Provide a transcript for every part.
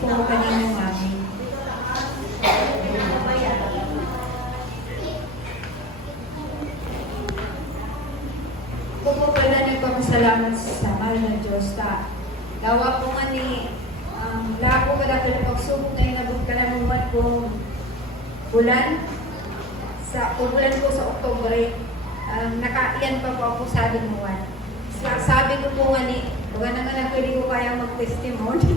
po kanino mami. Kung po pala nagpapasalamat sa mahal na Diyos ta. Gawa po nga ni lahat po kada pagsubok na yung nabog ka na naman kong bulan. Bulan po sa Oktobre. Nakaiyan pa po ako sa ating buwan. Sabi ko po nga ni, huwag naman na pwede ko kaya mag-testimony.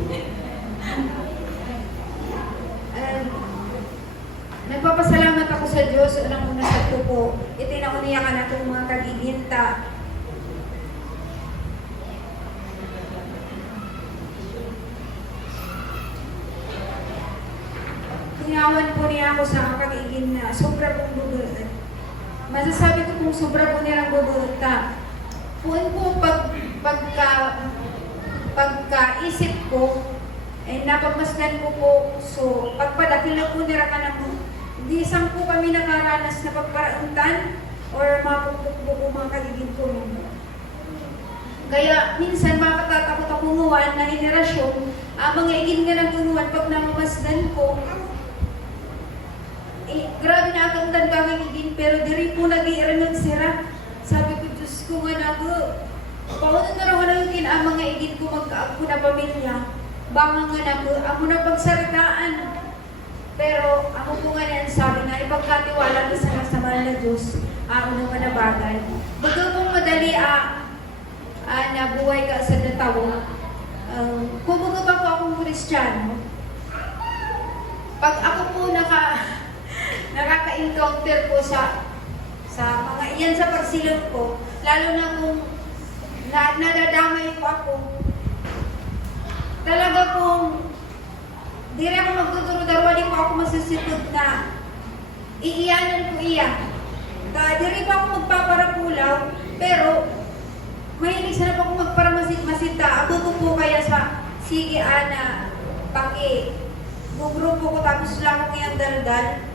Nagpapasalamat ako sa Diyos. Unang-una sa ito po, itinauniyakan na itong mga kagiginta. Tinawan po niya ako sa kakigin na sobra pong bubuhat. Masasabi ko kung sobra po niya ang bubuhat. Kung po pagkaisip ko, napagmasdan ko po, so pagpadakila po niya ka ng di isang po kami nakaranas na pagparauntan or mapupuk po mga kagigin ko. Kaya minsan makatatakot ako nguwan na henerasyon, mga igin nga ng gunuwan pag namamasdan ko, grabe na akong tandang igin, pero diri po nag-iiranag sira. Sabi ko, Diyos ko nga nago, paano na raw na yung ang mga igin ko magkaako na pamilya, baka nga nago, ako na pagsaritaan. Pero ako po nga na sabi na ipagkatiwala ko sa mahal na Diyos, unang manabagay. Bago pong madali nabuhay ka sa natawo, kumuga pa po akong Kristiyano, pag ako po nakaka-encounter po sa mga iyan sa pagsilong ko, lalo na kung nadadamay po ako, talaga pong di rin ako magtuturo-darwali po ako masusunod na iiyanan ko iya. Di rin po ako magpaparapulaw, pero mahilig sana po ako magparamasit-masita. Ako po kaya sa sige ana, gugrupo ko tapos lang ko yung daldal.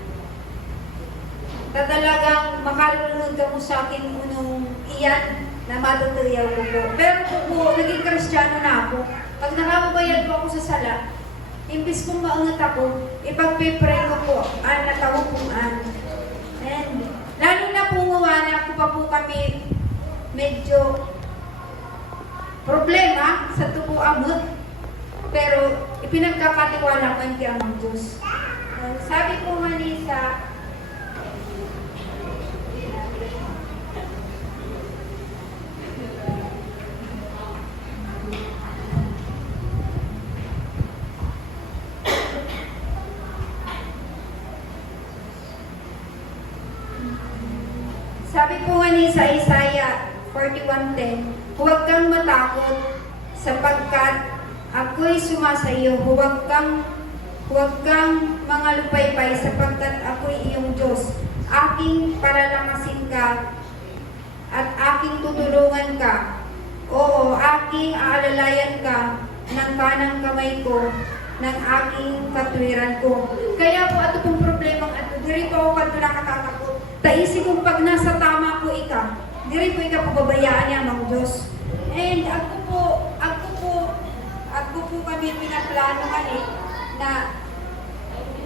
Talagang makalunod ka mo sa akin unong iyan na matutuyaw ko po. Pero po, naging Kristiyano na ako. Pag nakababayad po ako sa sala, imbis kong maungat ako, ipagpipray ko po, natawag kong And lalo na po na ako pa po kami medyo problema sa tupo amot. Pero ipinagkakatiwala ko ang kiyang Diyos. Sabi po nga ni sa Isaiah 41:10, huwag kang matakot sapagkat ako'y sumasayo, huwag kang mga lupaypay sapagkat ako'y iyong Diyos. Aking palalakasin ka at aking tutulungan ka. Oo, aking aalalayan ka ng kanang kamay ko, ng aking katwiran ko. Kaya po ito pong problemang ito, diri po ako kanto nakakatakot. Taisi kong pag nasa tama ko ika, diri po ika pababayaan niya ang Diyos. And ako po kami pinaplano na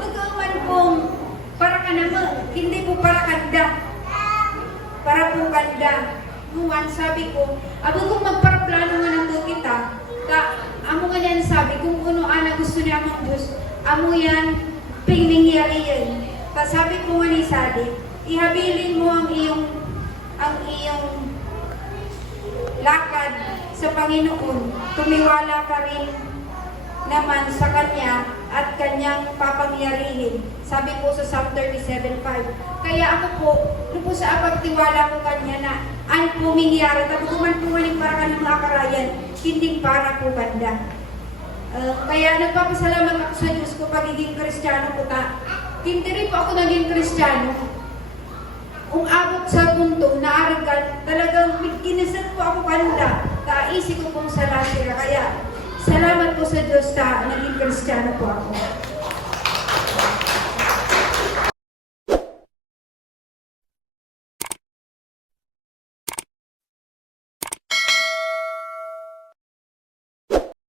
magawan pong para ka naman, hindi po para kanda. Para po kanda. Nuwan, sabi ko, abo kung magparaplano nga ng kita, amo nga yan sabi, kung ano gusto niya ang Diyos, amo yan, pinangyari yan. Sabi ko nga ni Sadi, ihabilin mo ang iyong lakad sa Panginoon. Tumiwala ka rin naman sa Kanya at Kanyang papangyarihin. Sabi po sa Psalm 37:5. Kaya ako po, po sa pagtiwala ko Kanya na ay pumingyari. Tapos kuman pumaling para ka ng mga karayan, hindi para po banda. Kaya nagpapasalamat ako sa Diyos ko pagiging Kristiyano ko ta. Hindi rin po ako naging Kristiyano. Kung abot sa punto na aragal, talagang kinisan po ako kanila. Kaisip ko pong sa lasira. Kaya salamat po sa Diyos na naging Kristiyano po ako.